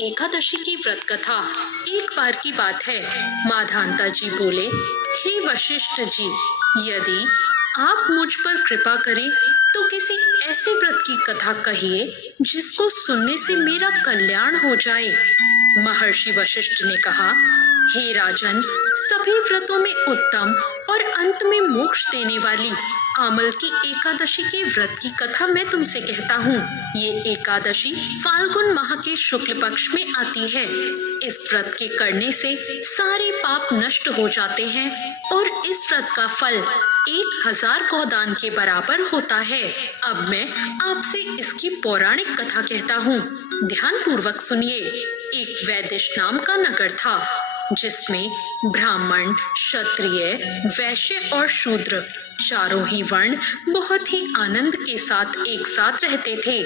एकादशी की व्रत कथा। एक बार की बात है, माधानता जी बोले, हे वशिष्ठ जी, यदि आप मुझ पर कृपा करें तो किसी ऐसे व्रत की कथा कहिए जिसको सुनने से मेरा कल्याण हो जाए। महर्षि वशिष्ठ ने कहा, हे राजन, सभी व्रतों में उत्तम और अंत में मोक्ष देने वाली आमल की एकादशी के व्रत की कथा मैं तुमसे कहता हूँ। ये एकादशी फाल्गुन माह के शुक्ल पक्ष में आती है। इस व्रत के करने से सारे पाप नष्ट हो जाते हैं और इस व्रत का फल 1000 गौदान के बराबर होता है। अब मैं आपसे इसकी पौराणिक कथा कहता हूँ, ध्यान पूर्वक सुनिए। एक वैदिश नाम का नगर था जिसमें ब्राह्मण, क्षत्रिय, वैश्य और शूद्र चारों ही वर्ण बहुत ही आनंद के साथ एक साथ रहते थे।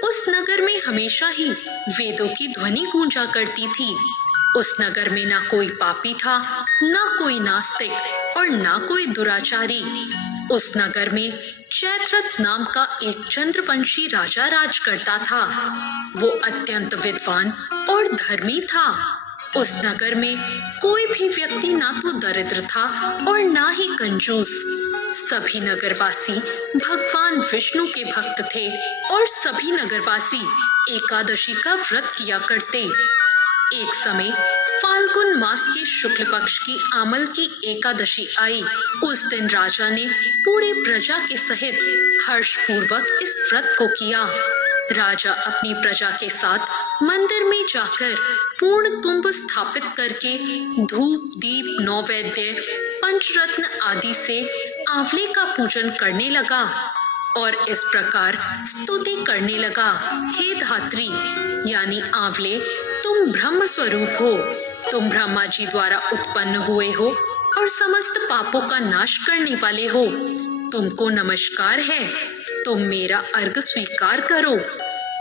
उस नगर में हमेशा ही वेदों की ध्वनि गूंजा करती थी। उस नगर में ना कोई पापी था, ना कोई नास्तिक और ना कोई दुराचारी। उस नगर में चैत्रथ नाम का एक चंद्रवंशी राजा राज करता था। वो अत्यंत विद्वान और धर्मी था। उस नगर में कोई भी व्यक्ति ना तो दरिद्र था और ना ही कंजूस। सभी नगरवासी भगवान विष्णु के भक्त थे और सभी नगरवासी एकादशी का व्रत किया करते। एक समय फाल्गुन मास के शुक्ल पक्ष की आमल की एकादशी आई। उस दिन राजा ने पूरे प्रजा के सहित हर्षपूर्वक इस व्रत को किया। राजा अपनी प्रजा के साथ मंदिर में जाकर पूर्ण कुंभ स्थापित करके धूप, दीप, नौवेद्य, पंचरत्न आदि से आंवले का पूजन करने लगा और इस प्रकार स्तुति करने लगा, हे धात्री यानी आंवले, तुम ब्रह्म स्वरूप हो, तुम ब्रह्मा जी द्वारा उत्पन्न हुए हो और समस्त पापों का नाश करने वाले हो। तुमको नमस्कार है, तुम मेरा अर्घ स्वीकार करो।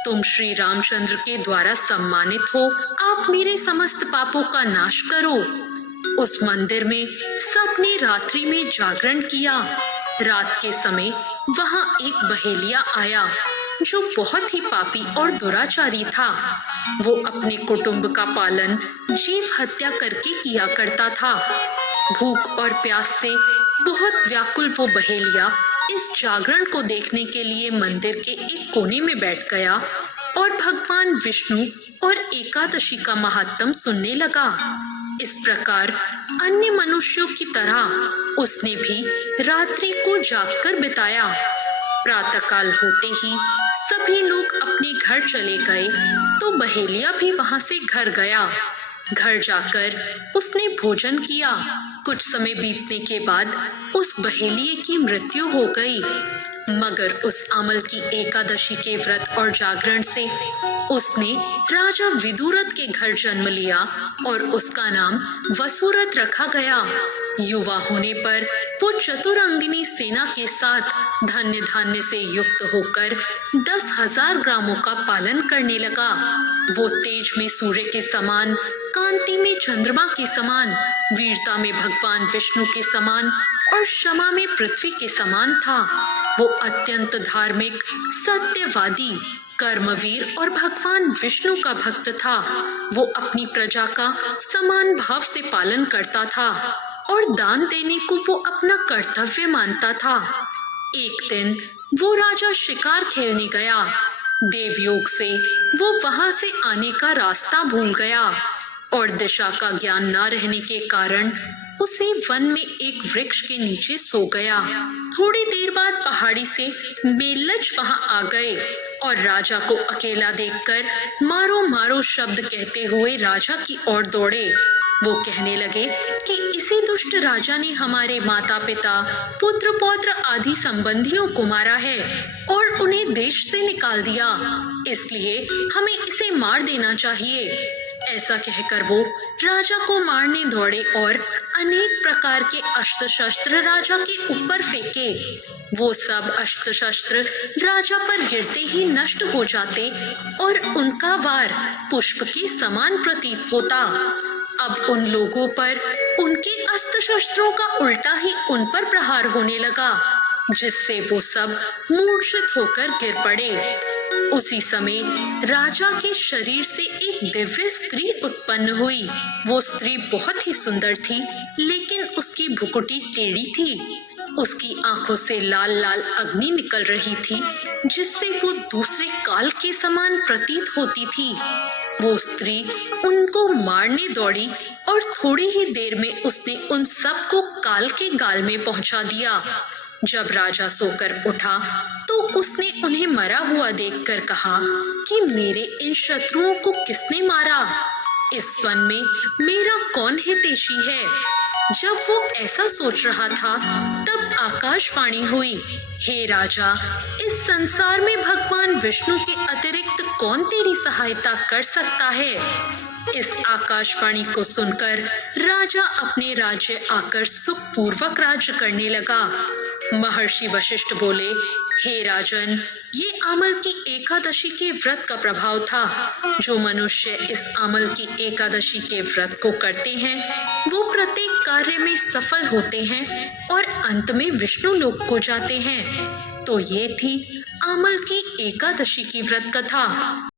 तुम श्री रामचंद्र के द्वारा सम्मानित हो, आप मेरे समस्त पापों का नाश करो। उस मंदिर में सबने रात्रि में जागरण किया। रात के समय वहां एक बहेलिया आया जो बहुत ही पापी और दुराचारी था। वो अपने कुटुंब का पालन जीव हत्या करके किया करता था। भूख और प्यास से बहुत व्याकुल वो बहेलिया इस जागरण को देखने के लिए मंदिर के एक कोने में बैठ गया और भगवान विष्णु और एकादशी का महात्म सुनने लगा। इस प्रकार अन्य मनुष्यों की तरह उसने भी रात्रि को जागकर बिताया। प्रातःकाल होते ही सभी लोग अपने घर चले गए तो बहेलिया भी वहां से घर गया। घर जाकर उसने भोजन किया। कुछ समय बीतने के बाद उस बहेलिये की मृत्यु हो गई। मगर उस आमल की एकादशी के व्रत और जागरण से उसने राजा विदुरथ के घर जन्म लिया और उसका नाम वसुरथ रखा गया। युवा होने पर वो चतुरंगिनी सेना के साथ धन्य धान्य से युक्त होकर 10,000 ग्रामों का पालन करने लगा। वो तेज में सूर्य के समान, कांति में चंद्रमा के समान, वीरता में भगवान विष्णु के समान और क्षमा में पृथ्वी के समान था। वो अत्यंत धार्मिक, सत्यवादी, कर्मवीर और भगवान विष्णु का भक्त था। वो अपनी प्रजा का समान भाव से पालन करता था और दान देने को वो अपना कर्तव्य मानता था। एक दिन वो राजा शिकार खेलने गया। देवयोग से वो वहां से आने का रास्ता भूल गया और दिशा का ज्ञान न रहने के कारण उसे वन में एक वृक्ष के नीचे सो गया। थोड़ी देर बाद पहाड़ी से मेल्लज वहां आ गए और राजा को अकेला देखकर मारो मारो शब्द कहते हुए राजा की ओर दौड़े। वो कहने लगे कि इसी दुष्ट राजा ने हमारे माता पिता, पुत्र पौत्र आदि संबंधियों को मारा है और उन्हें देश से निकाल दिया, इसलिए हमें इसे मार देना चाहिए। ऐसा कहकर वो राजा को मारने दौड़े और अनेक प्रकार के अस्त्र शस्त्र राजा के ऊपर फेंके। वो सब अस्त्र शस्त्र राजा पर गिरते ही नष्ट हो जाते और उनका वार पुष्प के समान प्रतीत होता। अब उन लोगों पर उनके अस्त्र शस्त्रों का उल्टा ही उन पर प्रहार होने लगा, जिससे वो सब मूर्छित होकर गिर पड़े। उसी समय राजा के शरीर से एक दिव्य स्त्री उत्पन्न हुई। वो स्त्री बहुत ही सुंदर थी, लेकिन उसकी भुकुटी टेढ़ी थी। उसकी आंखों से लाल लाल अग्नि निकल रही थी, जिससे वो दूसरे काल के समान प्रतीत होती थी। वो स्त्री उनको मारने दौड़ी और थोड़ी ही देर में उसने उन सब को काल के गाल में पहुंचा दिया। जब राजा सोकर उठा तो उसने उन्हें मरा हुआ देखकर कहा कि मेरे इन शत्रुओं को किसने मारा? इस वन में मेरा कौन हितैषी है? जब वो ऐसा सोच रहा था तब आकाशवाणी हुई, हे राजा, इस संसार में भगवान विष्णु के अतिरिक्त कौन तेरी सहायता कर सकता है? इस आकाशवाणी को सुनकर राजा अपने राज्य आकर सुखपूर्वक राज्य करने लगा। महर्षि वशिष्ठ बोले, हे राजन, ये आमल की एकादशी के व्रत का प्रभाव था। जो मनुष्य इस आमल की एकादशी के व्रत को करते हैं वो प्रत्येक कार्य में सफल होते हैं और अंत में विष्णु लोक को जाते हैं। तो ये थी आमल की एकादशी की व्रत कथा।